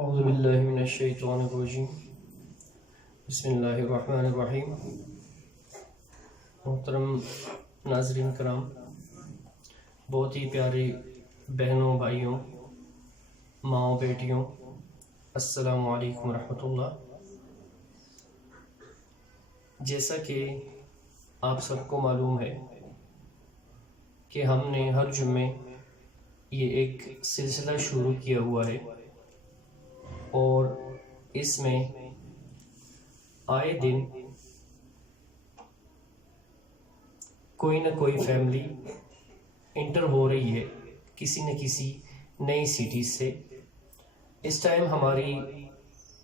اعوذ باللہ من الشیطان الرجیم بسم اللہ الرحمن الرحیم۔ محترم ناظرین کرام، بہت ہی پیارے بہنوں بھائیوں، ماؤں بیٹیوں، السلام علیکم ورحمۃ اللہ۔ جیسا کہ آپ سب کو معلوم ہے کہ ہم نے ہر جمعے یہ ایک سلسلہ شروع کیا ہوا ہے اور اس میں آئے دن کوئی نہ کوئی فیملی انٹر ہو رہی ہے کسی نہ کسی نئی سٹی سے۔ اس ٹائم ہماری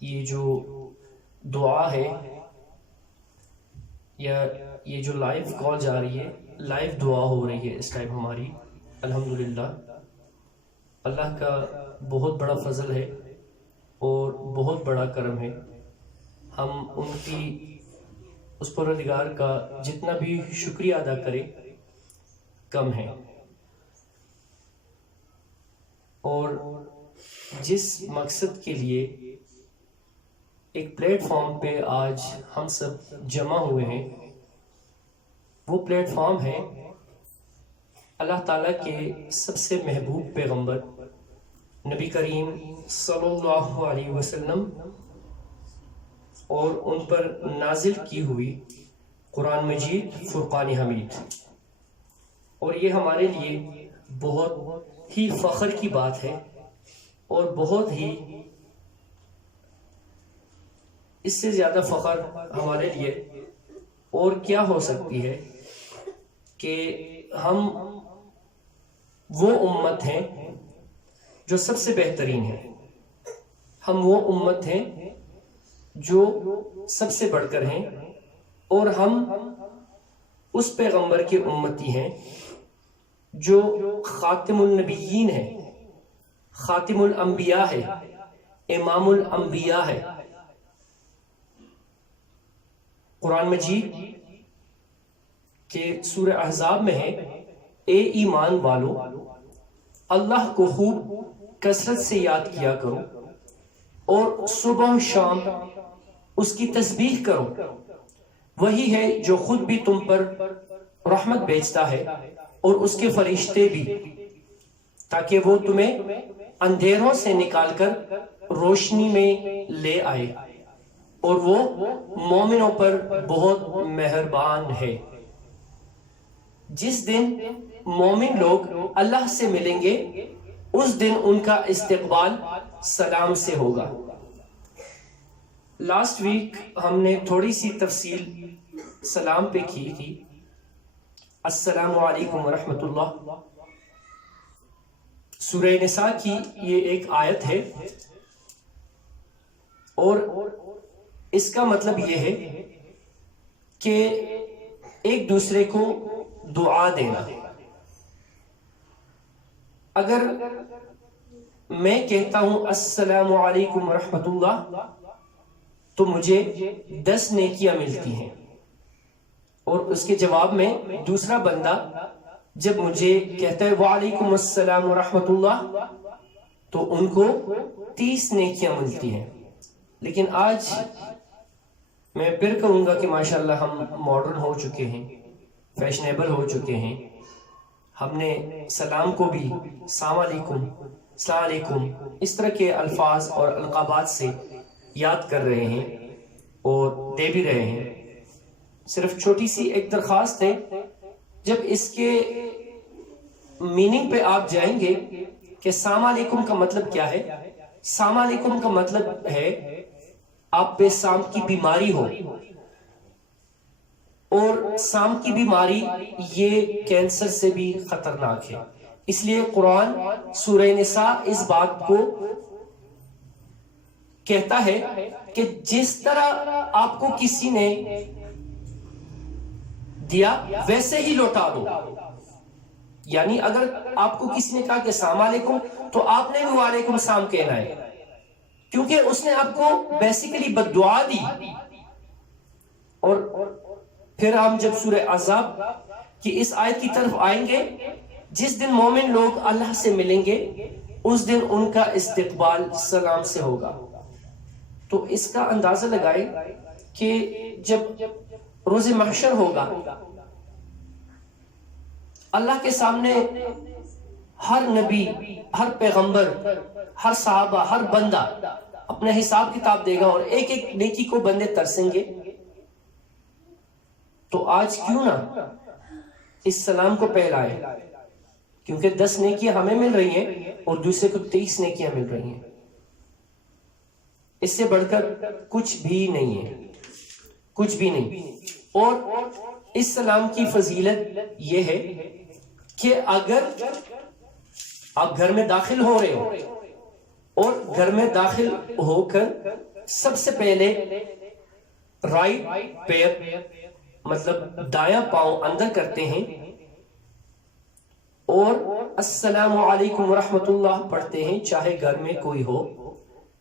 یہ جو دعا ہے یا یہ جو لائیو کال جا رہی ہے، لائیو دعا ہو رہی ہے اس ٹائم ہماری، الحمدللہ۔ اللہ کا بہت بڑا فضل ہے اور بہت بڑا کرم ہے۔ ہم ان کی اس پروردگار کا جتنا بھی شکریہ ادا کریں کم ہے، اور جس مقصد کے لیے ایک پلیٹ فارم پہ آج ہم سب جمع ہوئے ہیں، وہ پلیٹ فارم ہے اللہ تعالیٰ کے سب سے محبوب پیغمبر نبی کریم صلی اللہ علیہ وسلم اور ان پر نازل کی ہوئی قرآن مجید فرقان حمید۔ اور یہ ہمارے لیے بہت ہی فخر کی بات ہے اور بہت ہی اس سے زیادہ فخر ہمارے لیے اور کیا ہو سکتی ہے کہ ہم وہ امت ہیں جو سب سے بہترین ہے، ہم وہ امت ہیں جو سب سے بڑھ کر ہیں، اور ہم اس پیغمبر کے امتی ہیں جو خاتم النبیین ہے، خاتم الانبیاء ہے، امام الانبیاء ہے۔ قرآن مجید کے سورہ احزاب میں ہے، اے ایمان والو، اللہ کو خوب کثرت سے یاد کیا کرو اور صبح و شام اس کی تسبیح کرو، وہی ہے جو خود بھی تم پر رحمت بھیجتا ہے اور اس کے فرشتے بھی، تاکہ وہ تمہیں اندھیروں سے نکال کر روشنی میں لے آئے، اور وہ مومنوں پر بہت مہربان ہے۔ جس دن مومن لوگ اللہ سے ملیں گے اس دن ان کا استقبال سلام سے ہوگا۔ لاسٹ ویک ہم نے تھوڑی سی تفصیل سلام پہ کی تھی، السلام علیکم ورحمۃ اللہ۔ سورہ نساء کی یہ ایک آیت ہے اور اس کا مطلب یہ ہے کہ ایک دوسرے کو دعا دینا۔ اگر میں کہتا ہوں السلام علیکم ورحمۃ اللہ تو مجھے 10 نیکیاں ملتی ہیں، اور اس کے جواب میں دوسرا بندہ جب مجھے کہتا ہے وعلیکم السلام ورحمۃ اللہ تو ان کو 30 نیکیاں ملتی ہیں۔ لیکن آج میں پھر کہوں گا کہ ماشاءاللہ ہم ماڈرن ہو چکے ہیں، فیشنیبل ہو چکے ہیں، ہم نے سلام کو بھی السلام علیکم، السلام علیکم اس طرح کے الفاظ اور القابات سے یاد کر رہے ہیں اور دے بھی رہے ہیں۔ صرف چھوٹی سی ایک درخواست ہے، جب اس کے میننگ پہ آپ جائیں گے کہ السلام علیکم کا مطلب کیا ہے، السلام علیکم کا مطلب ہے آپ پہ سام کی بیماری ہو، اور سام کی بیماری یہ کینسر سے بھی خطرناک ہے۔ اس لیے قرآن سورہ نساء اس بات کو کہتا ہے کہ جس طرح آپ کو کسی نے دیا ویسے ہی لوٹا دو۔ یعنی اگر آپ کو کسی نے کہا کہ السلام علیکم تو آپ نے بھی وعلیکم السلام کہنا ہے، کیونکہ اس نے آپ کو بیسیکلی بد دعا دی۔ اور پھر ہم جب سورہ احزاب کی اس آیت کی طرف آئیں گے، جس دن مومن لوگ اللہ سے ملیں گے اس دن ان کا استقبال سلام سے ہوگا. تو اس کا اندازہ لگائے کہ جب روز محشر ہوگا، اللہ کے سامنے ہر نبی، ہر پیغمبر، ہر صحابہ، ہر بندہ اپنا حساب کتاب دے گا اور ایک ایک نیکی کو بندے ترسیں گے. تو آج کیوں نہ اس سلام کو پھیلائے، کیونکہ 10 نیکیاں ہمیں مل رہی ہیں اور دوسرے کو 23 نیکیاں مل رہی ہیں. اس سے بڑھ کر کچھ بھی نہیں ہے، کچھ بھی نہیں. اور اس سلام کی فضیلت یہ ہے کہ اگر آپ گھر میں داخل ہو رہے ہو اور گھر میں داخل ہو کر سب سے پہلے رائٹ پیر مطلب دایاں پاؤں اندر کرتے ہیں اور السلام علیکم ورحمۃ اللہ پڑھتے ہیں، چاہے گھر میں کوئی ہو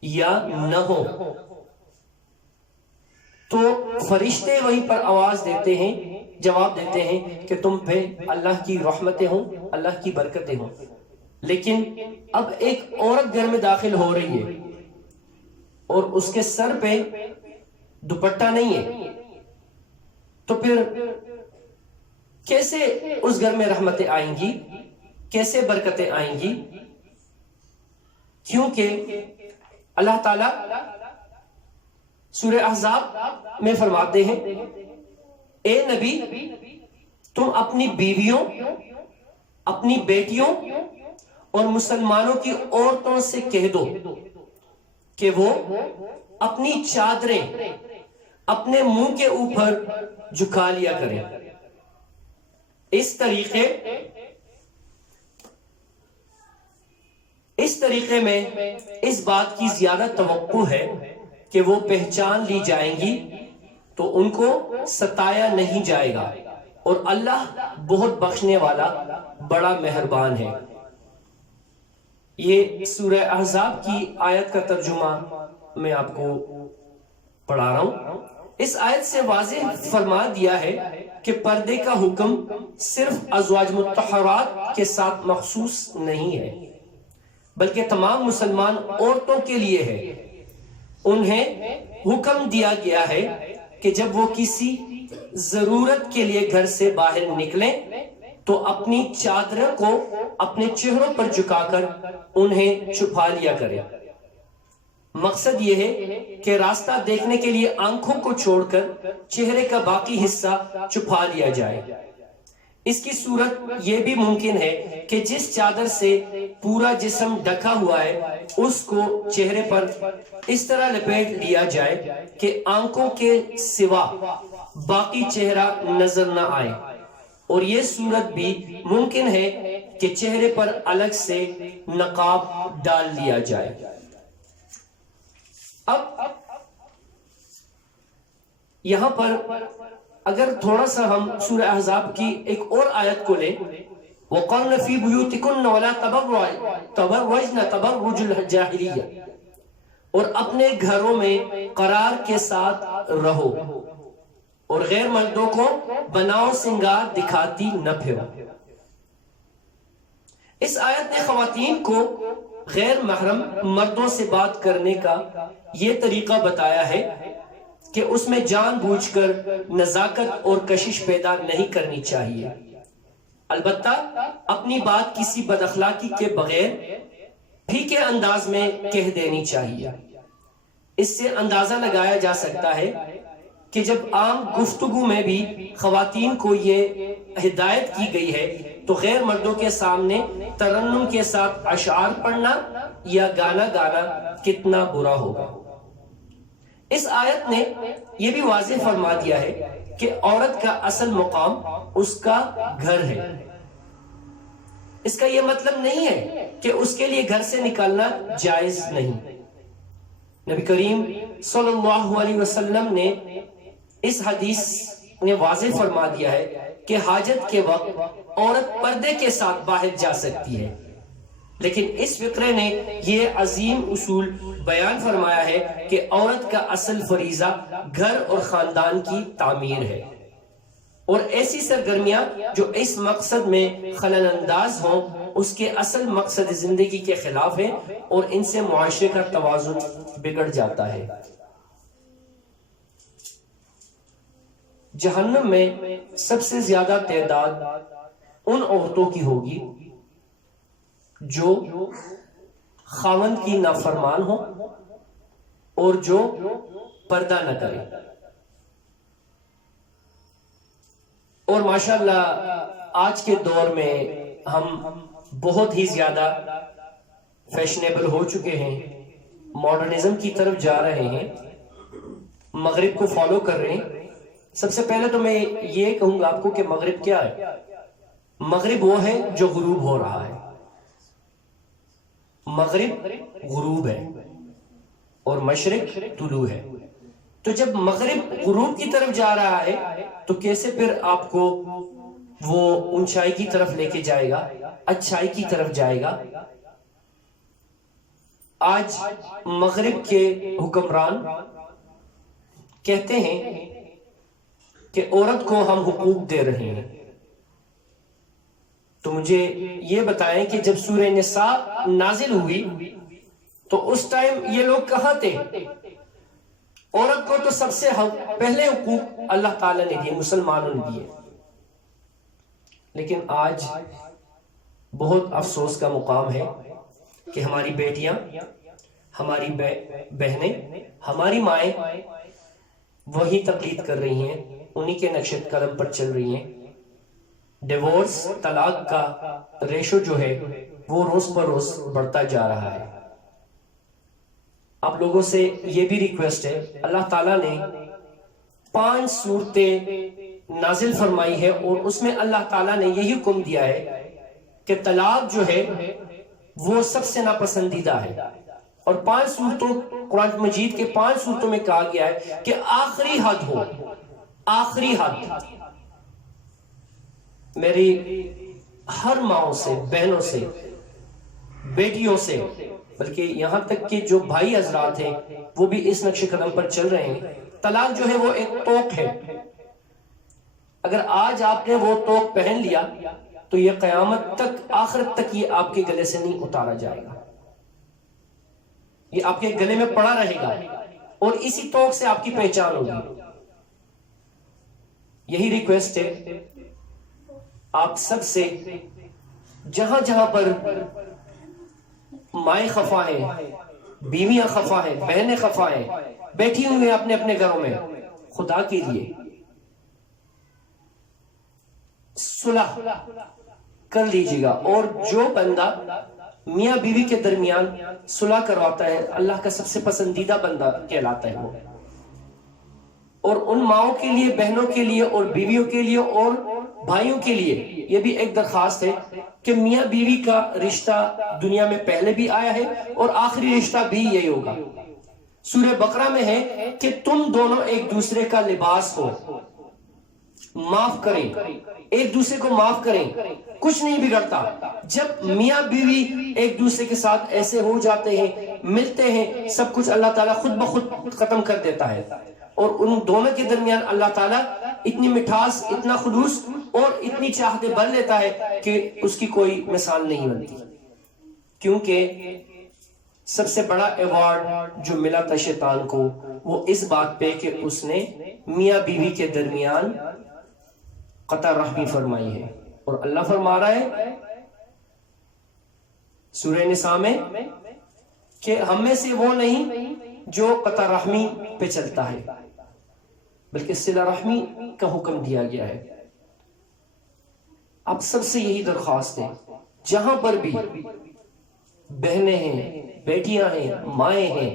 یا نہ ہو، تو فرشتے وہیں پر آواز دیتے ہیں، جواب دیتے ہیں کہ تم پہ اللہ کی رحمتیں ہوں، اللہ کی برکتیں ہوں. لیکن اب ایک عورت گھر میں داخل ہو رہی ہے اور اس کے سر پہ دوپٹہ نہیں ہے، تو پھر کیسے اس گھر میں رحمتیں آئیں گی، کیسے برکتیں آئیں گی؟ کیونکہ اللہ تعالیٰ سورہ احزاب میں فرماتے ہیں، اے نبی تم اپنی بیویوں، اپنی بیٹیوں اور مسلمانوں کی عورتوں سے کہہ دو کہ وہ اپنی چادریں اپنے منہ کے اوپر جھکا لیا کریں. اس طریقے میں اس بات کی زیادہ توقع ہے کہ وہ پہچان لی جائیں گی تو ان کو ستایا نہیں جائے گا، اور اللہ بہت بخشنے والا بڑا مہربان ہے. یہ سورہ احزاب کی آیت کا ترجمہ میں آپ کو پڑھا رہا ہوں. اس آیت سے واضح فرما دیا ہے کہ پردے کا حکم صرف ازواج مطہرات کے ساتھ مخصوص نہیں ہے، بلکہ تمام مسلمان عورتوں کے لیے ہے. انہیں حکم دیا گیا ہے کہ جب وہ کسی ضرورت کے لیے گھر سے باہر نکلیں تو اپنی چادروں کو اپنے چہروں پر جھکا کر انہیں چھپا لیا کرے. مقصد یہ ہے کہ راستہ دیکھنے کے لیے آنکھوں کو چھوڑ کر چہرے کا باقی حصہ چھپا لیا جائے. اس کی صورت یہ بھی ممکن ہے کہ جس چادر سے پورا جسم ڈھکا ہوا ہے اس کو چہرے پر اس طرح لپیٹ لیا جائے کہ آنکھوں کے سوا باقی چہرہ نظر نہ آئے. اور یہ صورت بھی ممکن ہے کہ چہرے پر الگ سے نقاب ڈال لیا جائے. اب یہاں پر اگر تھوڑا سا ہم سورہ احزاب کی ایک اور آیت کو لیں، وَقَرْنَ فِي بُيُوتِكُنَّ وَلَا تَبَرَّجْنَ تَبَرُّجَ الْجَاهِلِيَّةِ، اور اپنے گھروں میں قرار کے ساتھ رہو اور غیر مردوں کو بناؤ سنگار دکھاتی نہ پھرو. اس آیت نے خواتین کو غیر محرم مردوں سے بات کرنے کا یہ طریقہ بتایا ہے کہ اس میں جان بوجھ کر نزاکت اور کشش پیدا نہیں کرنی چاہیے. البتہ اپنی بات کسی بد اخلاقی کے بغیر پھیکے انداز میں کہہ دینی چاہیے. اس سے اندازہ لگایا جا سکتا ہے کہ جب عام گفتگو میں بھی خواتین کو یہ ہدایت کی گئی ہے تو غیر مردوں کے سامنے ترنم کے ساتھ اشعار پڑھنا یا گانا گانا کتنا برا ہوگا. اس آیت نے یہ بھی واضح فرما دیا ہے کہ عورت کا اصل مقام اس کا گھر ہے. اس کا یہ مطلب نہیں ہے کہ اس کے لیے گھر سے نکلنا جائز نہیں. نبی کریم صلی اللہ علیہ وسلم نے اس حدیث نے واضح فرما دیا ہے کہ حاجت کے وقت عورت پردے کے ساتھ باہر جا سکتی ہے، لیکن اس فقرے نے یہ عظیم اصول بیان فرمایا ہے کہ عورت کا اصل فریضہ گھر اور خاندان کی تعمیر ہے، اور ایسی سرگرمیاں جو اس مقصد میں خلل انداز ہوں اس کے اصل مقصد زندگی کے خلاف ہیں اور ان سے معاشرے کا توازن بگڑ جاتا ہے۔ جہنم میں سب سے زیادہ تعداد ان عورتوں کی ہوگی جو خاوند کی نافرمان ہو اور جو پردہ نہ کرے۔ اور ماشاءاللہ آج کے دور میں ہم بہت ہی زیادہ فیشنیبل ہو چکے ہیں، ماڈرنزم کی طرف جا رہے ہیں، مغرب کو فالو کر رہے ہیں۔ سب سے پہلے تو میں یہ کہوں گا آپ کو کہ مغرب کیا ہے؟ مغرب وہ ہے جو غروب ہو رہا ہے، مغرب غروب ہے اور مشرق طلوع ہے۔ تو جب مغرب غروب کی طرف جا رہا ہے تو کیسے پھر آپ کو وہ اونچائی کی طرف لے کے جائے گا، اچھائی کی طرف جائے گا؟ آج مغرب کے حکمران کہتے ہیں کہ عورت کو ہم حقوق دے رہے ہیں۔ تو مجھے یہ بتائیں کہ جب سورہ نساء نازل ہوئی تو اس ٹائم یہ لوگ کہاں تھے؟ عورت کو تو سب سے پہلے حقوق اللہ تعالیٰ نے دیے، مسلمانوں نے دیے، لیکن آج بہت افسوس کا مقام ہے کہ ہماری بیٹیاں، ہماری بہنیں، ہماری مائیں وہی تقلید کر رہی ہیں، انہی کے نقش قدم پر چل رہی ہیں۔ ڈیورس، طلاق کا ریشو جو ہے وہ روز پر روز بڑھتا جا رہا ہے۔ آپ لوگوں سے یہ بھی ریکویسٹ ہے، اللہ تعالیٰ نے 5 سورتیں نازل فرمائی ہے اور اس میں اللہ تعالیٰ نے یہی حکم دیا ہے کہ طلاق جو ہے وہ سب سے ناپسندیدہ ہے، اور 5 سورتوں، قرآن مجید کے 5 سورتوں میں کہا گیا ہے کہ آخری حد ہو، آخری حد۔ میری ہر ماؤں سے، بہنوں سے، بیٹیوں سے، بلکہ یہاں تک کہ جو بھائی حضرات ہیں وہ بھی اس نقش قدم پر چل رہے ہیں، طلاق جو ہے وہ ایک توق ہے۔ اگر آج آپ نے وہ توق پہن لیا تو یہ قیامت تک، آخرت تک یہ آپ کے گلے سے نہیں اتارا جائے گا، یہ آپ کے گلے میں پڑا رہے گا اور اسی توق سے آپ کی پہچان ہوگی۔ یہی ریکویسٹ ہے آپ سب سے، جہاں جہاں پر مائیں خفا ہیں، بیویاں خفا ہیں، بہنیں خفا ہیں، بیٹھی ہوئی ہیں اپنے اپنے گھروں میں، خدا کے لیے صلح کر لیجیے گا۔ اور جو بندہ میاں بیوی کے درمیان صلح کرواتا ہے اللہ کا سب سے پسندیدہ بندہ کہلاتا ہے وہ۔ اور ان ماؤں کے لیے، بہنوں کے لیے اور بیویوں کے لیے اور بھائیوں کے لیے یہ بھی ایک درخواست ہے کہ میاں بیوی کا رشتہ دنیا میں پہلے بھی آیا ہے اور آخری رشتہ بھی یہی ہوگا۔ سورہ بقرہ میں ہے کہ تم دونوں ایک دوسرے کا لباس ہو، معاف کریں، ایک دوسرے کو معاف کریں، کچھ نہیں بگڑتا۔ جب میاں بیوی ایک دوسرے کے ساتھ ایسے ہو جاتے ہیں، ملتے ہیں، سب کچھ اللہ تعالیٰ خود بخود ختم کر دیتا ہے، اور ان دونوں کے درمیان اللہ تعالیٰ اتنی مٹھاس، اتنا خلوص اور اتنی چاہتے بھر لیتا ہے کہ اس کی کوئی مثال نہیں بنتی۔ کیونکہ سب سے بڑا ایوارڈ جو ملا تھا شیطان کو وہ اس بات پہ کہ اس نے میاں بیوی کے درمیان قطع رحمی فرمائی ہے، اور اللہ فرما رہا ہے سورہ نساء میں کہ ہم میں سے وہ نہیں جو قطع رحمی پہ چلتا ہے، بلکہ صلہ رحمی کا حکم دیا گیا ہے۔ آپ سب سے یہی درخواست ہے، جہاں پر بھی بہنیں ہیں، بیٹیاں ہیں، مائیں ہیں،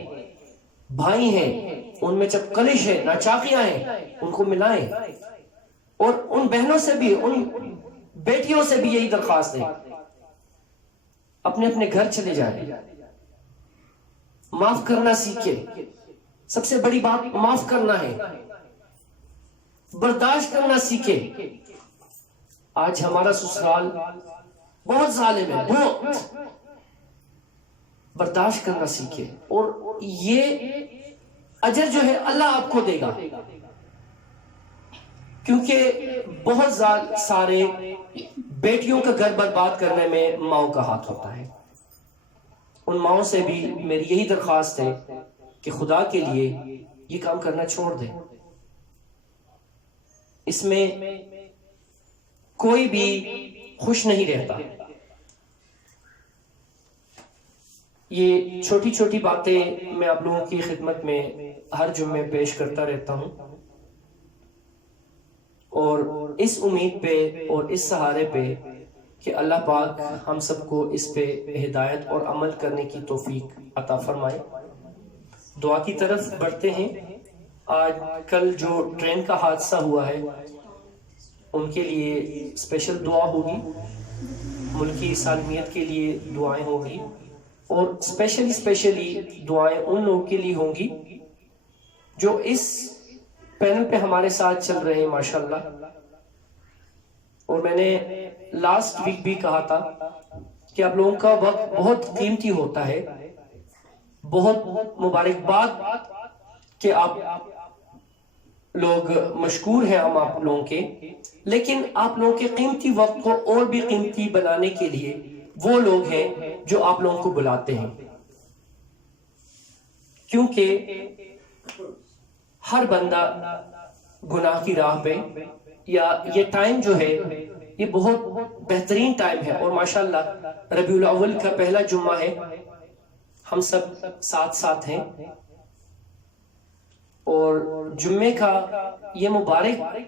بھائی ہیں، ان میں جب کلش ہے، ناچاقیاں ہیں، ان کو ملائیں، اور ان بہنوں سے بھی، ان بیٹیوں سے بھی یہی درخواست ہے، اپنے اپنے گھر چلے جائیں، معاف کرنا سیکھیں۔ سب سے بڑی بات معاف کرنا ہے، برداشت کرنا سیکھیں۔ آج ہمارا سسرال بہت ظالم ہے، بہت، برداشت کرنا سیکھیں، اور یہ اجر جو ہے اللہ آپ کو دے گا، کیونکہ بہت سارے بیٹیوں کا گھر برباد کرنے میں ماؤں کا ہاتھ ہوتا ہے. ان ماؤں سے بھی میری یہی درخواست ہے کہ خدا کے لیے یہ کام کرنا چھوڑ دیں. اس میں کوئی بھی خوش نہیں رہتا. یہ چھوٹی چھوٹی باتیں میں آپ لوگوں کی خدمت میں ہر جمعے پیش کرتا رہتا ہوں، اور اس امید پہ اور اس سہارے پہ کہ اللہ پاک ہم سب کو اس پہ ہدایت اور عمل کرنے کی توفیق عطا فرمائے. دعا کی طرف بڑھتے ہیں. آج کل جو ٹرین کا حادثہ ہوا ہے ان کے لیے اسپیشل دعا ہوگی، ملکی سالمیت کے لیے دعائیں ہوگی، اور اسپیشلی دعائیں ان لوگوں کے لیے ہوں گی جو اس پینل پہ ہمارے ساتھ چل رہے ہیں ماشاءاللہ. اور میں نے لاسٹ ویک بھی کہا تھا کہ آپ لوگوں کا وقت بہت قیمتی ہوتا ہے. بہت مبارکباد کہ آپ لوگ مشکور ہیں ہم آپ لوگوں کے، لیکن آپ لوگوں کے قیمتی وقت کو اور بھی قیمتی بنانے کے لیے وہ لوگ ہیں جو آپ لوگوں کو بلاتے ہیں. کیونکہ ہر بندہ گناہ کی راہ پہ، یا یہ ٹائم جو ہے یہ بہت بہترین ٹائم ہے، اور ماشاءاللہ ربیع الاول کا پہلا جمعہ ہے، ہم سب ساتھ ساتھ ہیں. اور جمعے کا یہ مبارک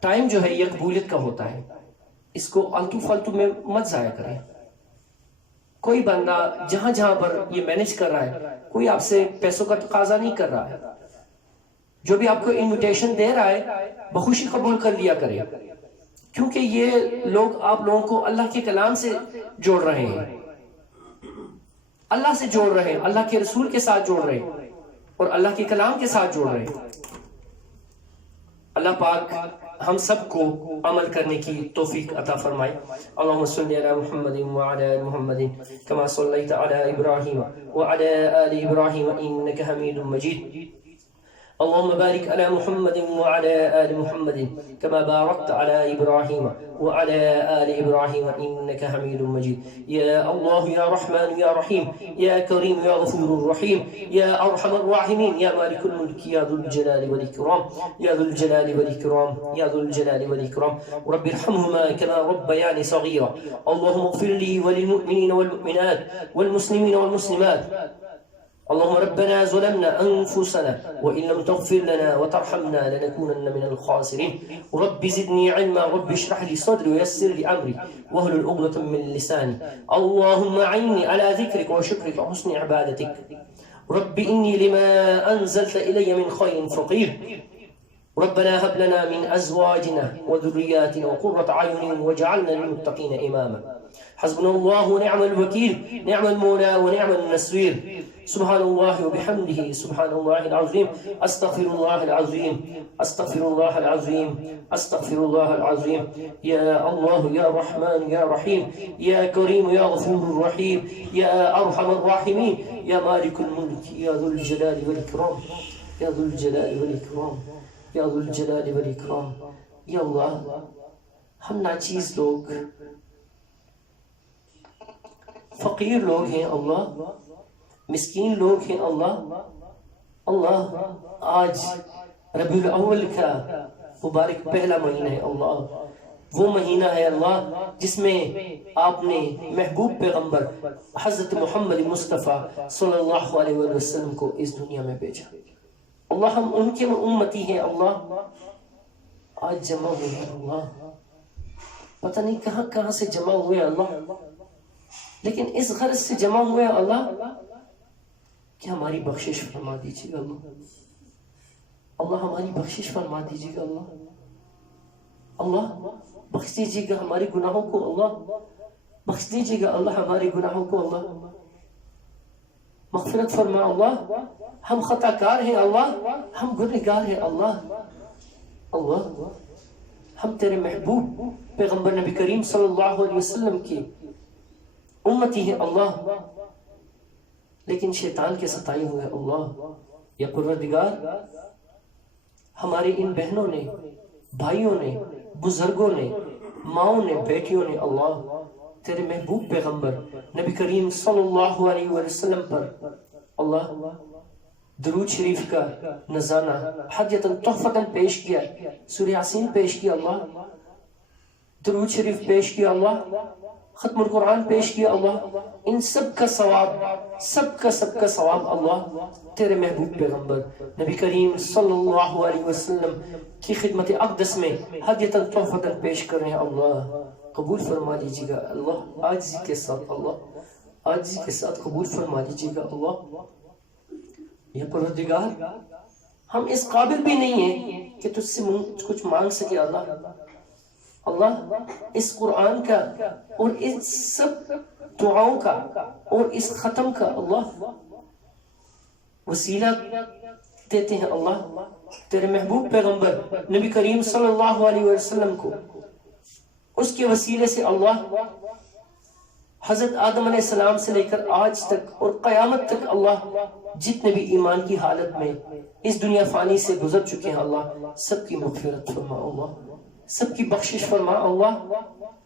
ٹائم جو ہے یہ قبولیت کا ہوتا ہے. اس کو التو فالتو میں مت ضائع کریں. کوئی بندہ جہاں جہاں پر یہ مینج کر رہا ہے، کوئی آپ سے پیسوں کا تقاضا نہیں کر رہا ہے. جو بھی آپ کو انویٹیشن دے رہا ہے بخوشی قبول کر لیا کرے، کیونکہ یہ لوگ آپ لوگوں کو اللہ کے کلام سے جوڑ رہے ہیں، اللہ سے جوڑ رہے ہیں، اللہ کے رسول کے ساتھ جوڑ رہے ہیں، اور اللہ کے کلام کے ساتھ جوڑ رہے ہیں. اللہ پاک ہم سب کو عمل کرنے کی توفیق عطا فرمائے. اللہم صلی علی محمد وعلی آل محمد کما صلیت علی ابراہیم وعلی آل ابراہیم انک حمید مجید. اللهم بارك على محمد وعلى آل محمد كما باركت على إبراهيم وعلى آل إبراهيم إنك حميد مجيد. يا الله يا رحمن يا رحيم يا كريم يا غفور رحيم يا أرحم الراحمين يا مالك الملك يا ذو الجلال والإكرام يا ذو الجلال والإكرام يا ذو الجلال والإكرام. رب ارحمهما كما ربياني صغيرا. اللهم اغفر لي وللمؤمنين والمؤمنات والمسلمين والمسلمات. اللهم ربنا ظلمنا أنفسنا وإن لم تغفر لنا وترحمنا لنكونن من الخاسرين. رب زدني علما رب اشرح لي صدري ويسر لي أمري واحلل عقدة من لساني. اللهم أعني على ذكرك وشكرك وحسن عبادتك. رب إني لما أنزلت إلي من خير فقير. ربنا هب لنا من أزواجنا وذرياتنا قرة أعين واجعلنا للمتقين إماما. حسبنا الله ونعم الوكيل، نعم المولى ونعم النصير. سبحان الله وبحمده سبحان الله العظيم. أستغفر الله العظيم أستغفر الله العظيم أستغفر الله العظيم. يا الله يا رحمن يا رحيم يا كريم يا غفور رحيم يا أرحم الراحمين يا مالك الملك يا ذو الجلال والإكرام يا ذو الجلال والإكرام یا ذو الجلال والاکرام. یا اللہ ہم ناچیز لوگ، فقیر لوگ ہیں اللہ، مسکین لوگ ہیں اللہ. اللہ آج ربیع الاول کا مبارک پہلا مہینہ ہے اللہ، وہ مہینہ ہے اللہ جس میں آپ نے محبوب پیغمبر حضرت محمد مصطفیٰ صلی اللہ علیہ وسلم کو اس دنیا میں بھیجا. اللہ ہم ان کے امتی ہیں اللہ. آج جمع ہوئے ہیں اللہ، پتہ نہیں کہاں کہاں سے جمع ہوئے اللہ، لیکن اس غرض سے جمع ہوئے اللہ کہ ہماری بخشش فرما دیجیے گا اللہ. اللہ ہماری بخشش فرما دیجیے گا اللہ. اللہ بخش دیجیے گا ہمارے گناہوں کو اللہ، بخش دیجیے گا اللہ ہمارے گناہوں کو اللہ. مغفرت فرما اللہ. ہم خطا کار ہیں اللہ، ہم گنہگار ہیں اللہ. اللہ ہم تیرے محبوب پیغمبر نبی کریم صلی اللہ علیہ وسلم کی امتی ہیں اللہ، لیکن شیطان کے ستائے ہوئے اللہ. یا پروردگار ہمارے ان بہنوں نے بھائیوں نے، بزرگوں نے، ماؤں نے، بیٹیوں نے اللہ تیرے محبوب پیغمبر نبی کریم صلی اللہ علیہ وسلم پر اللہ درود شریف کا نذرانہ ہدیۃ تحفۃ پیش کیا، سورہ یاسین پیش کیا اللہ، درود شریف پیش کیا اللہ، ختم القرآن پیش کیا اللہ، ان سب کا ثواب، سب کا ثواب اللہ تیرے محبوب پیغمبر نبی کریم صلی اللہ علیہ وسلم کی خدمت اقدس میں ہدیۃ تحفۃ پیش کر رہے ہیں اللہ، قبول فرما لیجیے گا اللہ، عاجزی کے ساتھ اللہ، عاجزی کے ساتھ قبول فرما لیجیے گا اللہ۔ یا پروردگار ہم اس قابل بھی نہیں ہیں کہ تجھ سے کچھ مانگ سکے اللہ، اللہ اس قرآن کا اور اس سب دعاؤں کا اور اس ختم کا اللہ وسیلہ دیتے ہیں اللہ تیرے محبوب پیغمبر نبی کریم صلی اللہ علیہ وسلم کو، اس کے وسیلے سے اللہ حضرت آدم علیہ السلام سے لے کر آج تک اور قیامت تک اللہ جتنے بھی ایمان کی حالت میں اس دنیا فانی سے گزر چکے ہیں اللہ سب کی مغفرت فرما اللہ، سب کی بخشش فرما اللہ،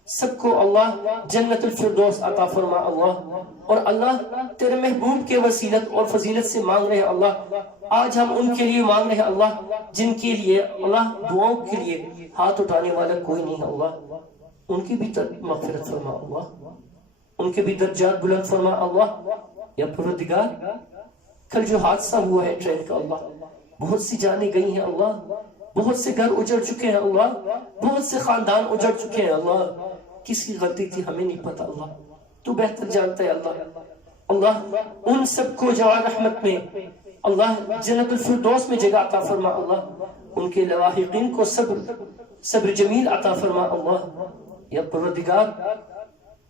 سب کو اللہ جنت الفردوس عطا فرما اللہ، اور اللہ تیرے محبوب کے وسیلت اور فضیلت سے مانگ رہے ہیں اللہ، آج ہم ان کے لیے مانگ رہے ہیں اللہ جن کے لیے اللہ دعاؤں کے لیے ہاتھ اٹھانے والا کوئی نہیں ہے اللہ، ان کی بھی مغفرت فرما اللہ، ان کے بھی درجات بلند فرما اللہ۔ یا پروردگار کل جو حادثہ ہوا ہے ٹرین کا اللہ، بہت سی جانیں گئی ہیں اللہ، بہت سے گھر اجڑ چکے ہیں اللہ، بہت سے خاندان اجڑ چکے ہیں اللہ، کس کی غلطی تھی ہمیں نہیں پتا اللہ، تو بہتر جانتا ہے اللہ، اللہ ان سب کو جوان رحمت میں اللہ جنت الفردوس میں جگہ عطا فرما اللہ، ان کے لواحقین کو صبر جمیل عطا فرما اللہ۔ یا پروردگار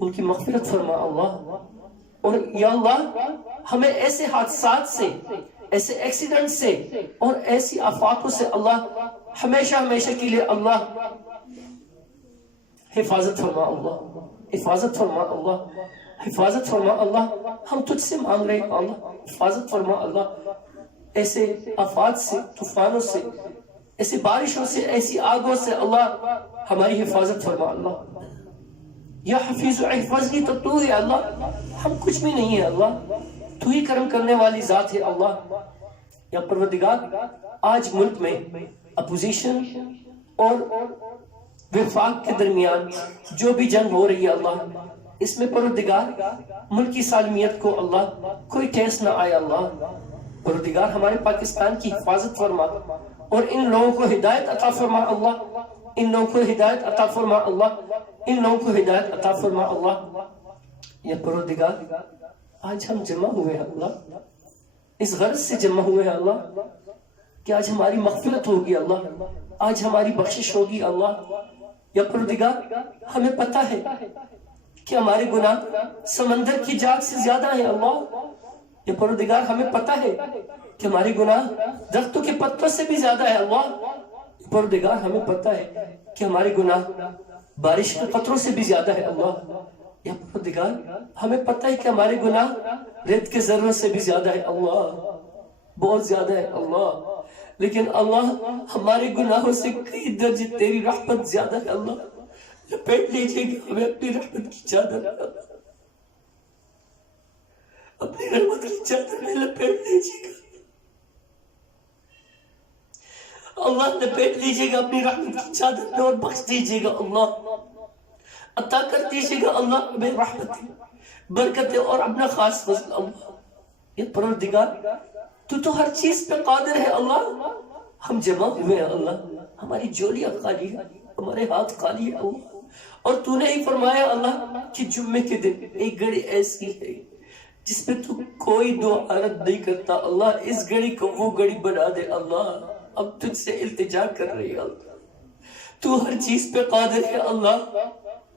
ان کی مغفرت فرما اللہ، اور یا اللہ ہمیں ایسے حادثات سے، ایسے ایکسیڈنٹ سے اور ایسی آفاتوں سے اللہ ہمیشہ ہمیشہ کے لیے اللہ حفاظت فرما اللہ، حفاظت فرما اللہ، حفاظت فرما اللہ، ہم تجھ سے مانگ رہے ہیں اللہ، حفاظت فرما اللہ ایسے آفات سے، طوفانوں سے، ایسی بارشوں سے، ایسی آگوں سے اللہ ہماری حفاظت فرما اللہ۔ یا حفیظ احفظنی تو ہے اللہ، ہم کچھ بھی نہیں ہے اللہ، تو ہی کرم کرنے والی ذات ہے اللہ۔ یا پروردگار آج ملک میں اپوزیشن اور وفاق کے درمیان جو بھی جنگ ہو رہی ہے اللہ، اس میں پروردگار ملکی سالمیت کو اللہ کوئی ٹھیس نہ آئے اللہ، پروردگار ہمارے پاکستان کی حفاظت فرما اور ان لوگوں کو ہدایت عطا فرما اللہ، ان لوگوں کو ہدایت عطا فرما اللہ، ان لوگوں کو ہدایت عطا فرما اللہ۔ یا پروردگار آج ہم جمع ہوئے ہیں اللہ، اس غرض سے جمع ہوئے ہیں اللہ کہ آج ہماری مغفرت ہوگی اللہ، آج ہماری بخشش ہوگی اللہ۔ یا پروردگار ہمیں پتہ ہے کہ ہمارے گناہ سمندر کی جاگ سے زیادہ ہیں اللہ، یا پروردگار ہمیں پتہ ہے کہ ہمارے گناہ درختوں کے پتوں سے بھی زیادہ ہے اللہ، پروردگار ہمیں پتہ ہے کہ ہمارے گناہ بارش کے قطروں سے بھی زیادہ ہے اللہ۔ یا پروردگار ہمیں پتہ ہے کہ ہمارے گناہ ریت کے ذروں سے بھی زیادہ ہے اللہ، بہت زیادہ ہے اللہ، لیکن اللہ ہمارے گناہوں سے کئی درجے تیری رحمت زیادہ ہے اللہ، لپیٹ لیجئے گا ہمیں اپنی رحمت کی چادر، اپنی رحمت کی چادر میں لپیٹ لیجئے گا اللہ، لپیٹ لیجئے گا اپنی رحمت کی چادر میں اور بخش دیجئے گا اللہ، عطا کر دیجئے گا اللہ ہمیں رحمت برکتیں اور اپنا خاص فضل اللہ۔ یا پروردگار تو ہر چیز پہ قادر ہے اللہ، ہم جمع ہوئے ہیں اللہ، ہماری جولیاں خالی ہے، ہمارے ہاتھ خالی ہے اللہ، اور تو نے ہی فرمایا اللہ کہ جمعے کے دن ایک گھڑی ایسی ہے جس پہ تو کوئی دعا رد نہیں کرتا اللہ، اس گھڑی کو وہ گھڑی بنا دے اللہ، اب تجھ سے التجا کر رہی ہے اللہ، تو ہر چیز پہ قادر ہے اللہ،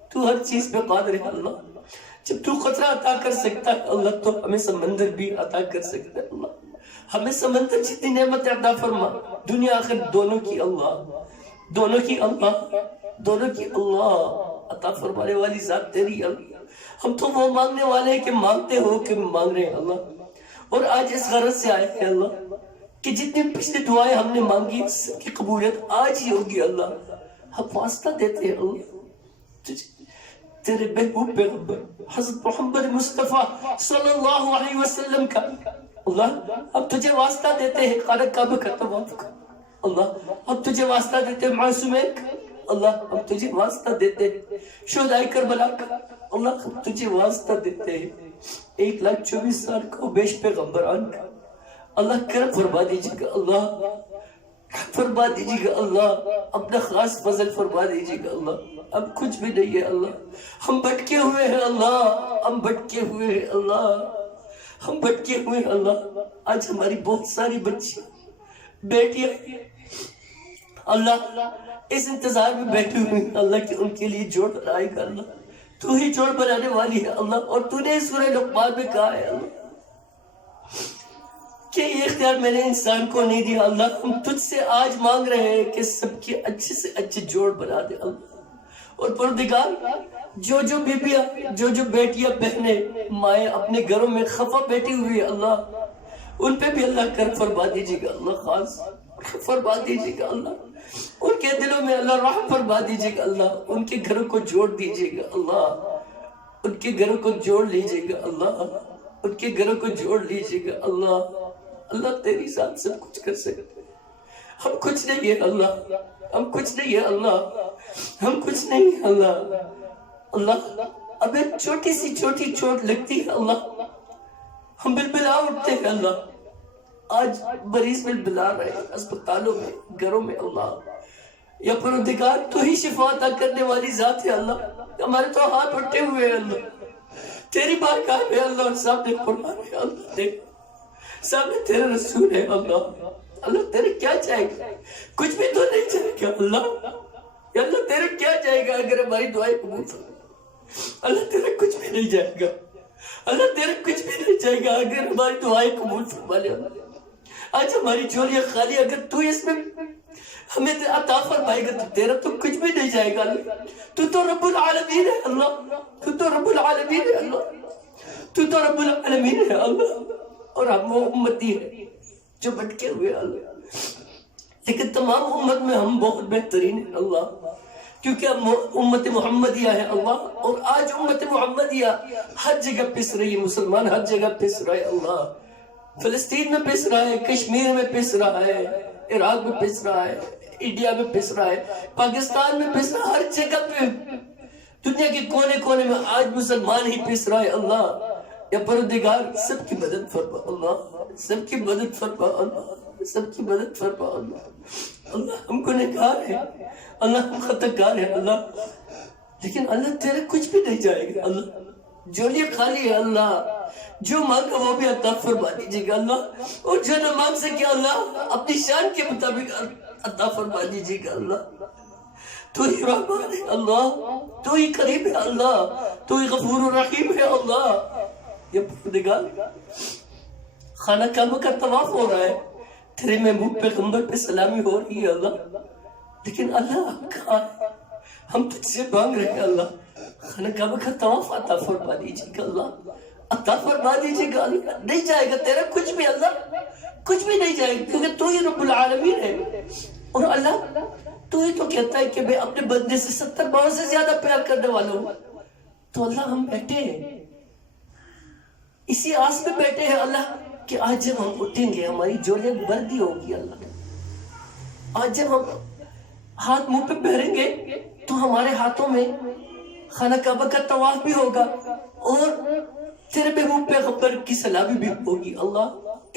تو ہر چیز پہ قادر ہے اللہ، جب تو قطرہ عطا کر سکتا ہے اللہ تو ہمیں سمندر بھی عطا کر سکتا ہے اللہ، ہمیں سمندر جتنی نعمت عطا فرما، دنیا آخر دونوں کی اللہ، دونوں کی اللہ، دونوں کی اللہ عطا فرمانے والی ذات تیری اللہ، ہم تو وہ مانگنے والے ہیں کہ مانگتے ہو کہ مانگ رہے ہیں اللہ، اور آج اس غرض سے آئے ہیں اللہ کہ جتنی پچھلی دعائیں ہم نے مانگی سب کی قبولیت آج ہی ہوگی اللہ. ہم واسطہ دیتے ہیں اللہ تیرے محبوب پیغمبر حضرت محمد مصطفیٰ صلی اللہ علیہ وسلم کا. اللہ ہم تجھے واسطہ دیتے ہیں خانہ کعبہ کا طواف کا. اللہ ہم تجھے واسطہ دیتے ہیں معصومین کا. اللہ ہم تجھے واسطہ دیتے ہیں شہدائے کربلا کا. اللہ ہم تجھے واسطہ دیتے ہیں 1,24,000 کو بیش پیغمبران کا. اللہ کرم فرما دیجیے گا اللہ فرما دیجیے گا اللہ اپنا خاص فضل فرما دیجیے گا اللہ. اب کچھ بھی نہیں ہے اللہ ہم بھٹکے ہوئے ہیں اللہ ہم بھٹکے ہوئے ہیں اللہ ہم بھٹکے ہوئے ہیں اللہ. آج ہماری بہت ساری بچی بیٹیاں اللہ اس انتظار میں بیٹھی ہوئی اللہ کہ ان کے لیے جوڑ بنائے گا اللہ. تو ہی جوڑ بنانے والی ہے اللہ. اور تو نے سورہ لقمان میں کہا ہے اللہ کہ یہ اختیار میں نے انسان کو نہیں دیا اللہ. ہم تجھ سے آج مانگ رہے ہیں کہ سب کے اچھے سے اچھے جوڑ بنا دے اللہ. اور پروردگار جو بیبیاں جو بیٹیاں بہنیں مائیں اپنے گھروں میں خفا بیٹھی ہوئی ہے اللہ ان پہ بھی اللہ کرم فرما دیجیے گا اللہ. خاص فرما دیجیے گا اللہ. ان کے دلوں میں اللہ رحم فرما دیجیے گا اللہ. ان کے گھروں کو جوڑ دیجیے گا اللہ. ان کے گھروں کو جوڑ لیجیے گا اللہ. ان کے گھروں کو جوڑ لیجیے گا اللہ. اللہ تیری ذات سب کچھ کر سکتے. ہم کچھ نہیں ہے اللہ ہم کچھ نہیں ہے اللہ ہم کچھ نہیں ہے اللہ. اللہ اب ایک چھوٹی سی چھوٹی چوٹ لگتی ہے اللہ ہم بلبلا اٹھتے ہیں اللہ. آج مریض بلبلا رہے ہیں اسپتالوں میں گھروں میں اللہ. یا پروردگار تو ہی شفا عطا کرنے والی ذات ہے اللہ. ہمارے تو ہاتھ اٹھے ہوئے ہیں اللہ تیری بارگاہ میں اللہ. سامنے قرآن ہے اللہ دیکھ سامنے تیرے رسول ہے اللہ. اللہ تیرے کیا چاہے گا کچھ بھی تو نہیں چاہے گا اللہ. یا اللہ تیرے کیا چاہے گا اگر ہماری دعائیں قبول فرما. اللہ تیرے کچھ بھی نہیں جائے گا اللہ تیرے کچھ بھی نہیں جائے گا اگر ہماری دعائیں قبول فرما لے. آج ہماری جھولیاں خالی اگر تو اس میں ہمیں عطا فرمائے گا تو تیرا تو کچھ بھی نہیں جائے گا اللہ. تو تو رب العالمین ہے اللہ. تو تو رب العالمین ہے اللہ. تو تو رب العالمین ہے اللہ. اور ہم وہ امتی ہیں جو بھٹکے ہوئے اللہ. لیکن تمام امت میں ہم بہت بہترین ہیں اللہ کیونکہ ہم امت محمدیہ ہے اللہ. اور آج امت محمدیہ ہر جگہ پس رہی ہے. مسلمان ہر جگہ پس رہا ہے اللہ. فلسطین میں پس رہا ہے کشمیر میں پس رہا ہے عراق میں پس رہا ہے انڈیا میں پس رہا ہے پاکستان میں پس رہا ہے. ہر جگہ پہ دنیا کے کونے کونے میں آج مسلمان ہی پس رہا ہے اللہ. یا پروردگار سب کی مدد فرما اللہ سب کی مدد فرما اللہ سب کی مدد فرما اللہ. اللہ ہم گنہگار ہیں اللہ ہم خطاکار ہیں اللہ. لیکن اللہ تیرے کچھ بھی نہیں جائے گا اللہ. جھولی خالی ہے اللہ. جو مانگا وہ بھی عطا فرما دیجیے گا اللہ. اور جو نہ مانگ سکے اللہ اپنی شان کے مطابق عطا فرما دیجیے گا اللہ. تو ہی رحمان ہے اللہ. تو ہی کریم ہے اللہ. تو ہی غفور الرحیم ہے اللہ. یہ پروردگار خانہ کعبہ کا طواف ہو رہا ہے تیرے محبوب پیغمبر پہ سلامی ہو رہی ہے اللہ. لیکن اللہ کہاں ہے ہم تجھ سے مانگ رہے ہیں اللہ. خانہ کعبہ کا طواف عطا فرما دیجیے گا اللہ. عطا فرما دیجیے گا اللہ. نہیں جائے گا تیرا کچھ بھی اللہ کچھ بھی نہیں جائے گا کیونکہ تو ہی رب العالمین ہے. اور اللہ تو ہی تو کہتا ہے کہ میں اپنے بندے سے 70 بار سے زیادہ پیار کرنے والا ہوں. تو اللہ ہم بیٹھے ہیں اسی آس میں بیٹھے ہیں اللہ کہ آج جب ہم اٹھیں گے ہماری جولیاں بردی ہوگی اللہ. آج جب ہم ہاتھ منہ پہ پہریں گے تو ہمارے ہاتھوں میں خانہ کعبہ کا طواف بھی ہوگا اور تیرے محبوب پیغمبر کی سلامی بھی ہوگی اللہ.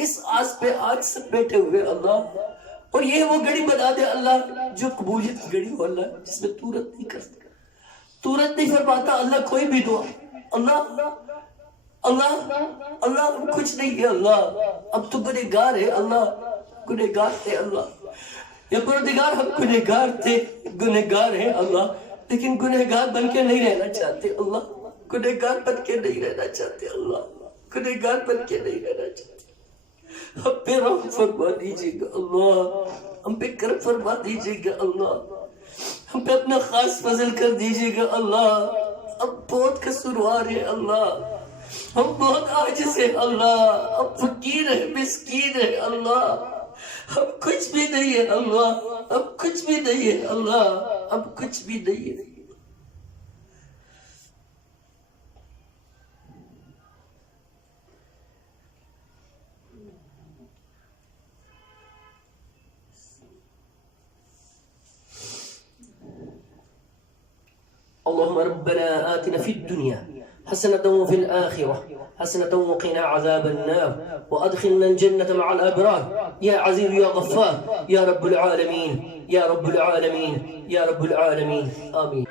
اس آس پہ آج سب بیٹھے ہوئے اللہ. اور یہ وہ گھڑی بنا دے اللہ جو قبولیت کی گھڑی ہو اللہ جس میں تو رد نہیں کرتا تو رد نہیں فرماتا اللہ کوئی بھی دعا اللہ. اللہ اللہ ہم کچھ نہیں ہے اللہ. اب تو گنہگار ہے اللہ گنہگار تھے اللہ. یا پروردگار ہم گنہگار تھے گنہگار ہیں اللہ. لیکن گنہگار بن کے نہیں رہنا چاہتے اللہ. گنہگار بن کے نہیں رہنا چاہتے اللہ. گنہگار بن کے نہیں رہنا چاہتے. ہم پہ رحم فرما دیجیے گا اللہ. ہم پہ کرم فرما دیجیے گا اللہ. ہم پہ اپنا خاص فضل کر دیجیے گا اللہ. اب بہت قصوروار ہے اللہ. ہم بہت عاجز ہیں اللہ. ہم فقیر ہیں مسکین ہیں اللہ. اب کچھ بھی نہیں ہے اللہ، اب کچھ بھی نہیں ہے اللہ، اب کچھ بھی نہیں ہے۔ اللهم ربنا آتنا في الدنيا حسنة وفي الآخرة حسنة وقنا عذاب النار وأدخلنا الجنة مع الأبرار يا عزيز يا غفار يا رب العالمين، يا رب العالمين، يا رب العالمين، آمين۔